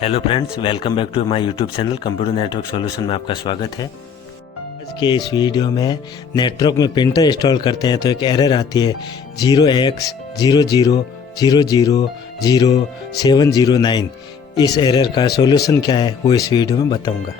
Hello friends, welcome back to my YouTube channel computer network solution में आपका स्वागत है। आज के इस वीडियो में नेटवर्क में प्रिंटर इंस्टॉल करते हैं तो एक एरर आती है 0x00000709। इस एरर का सॉल्यूशन क्या है वो इस वीडियो में बताऊंगा।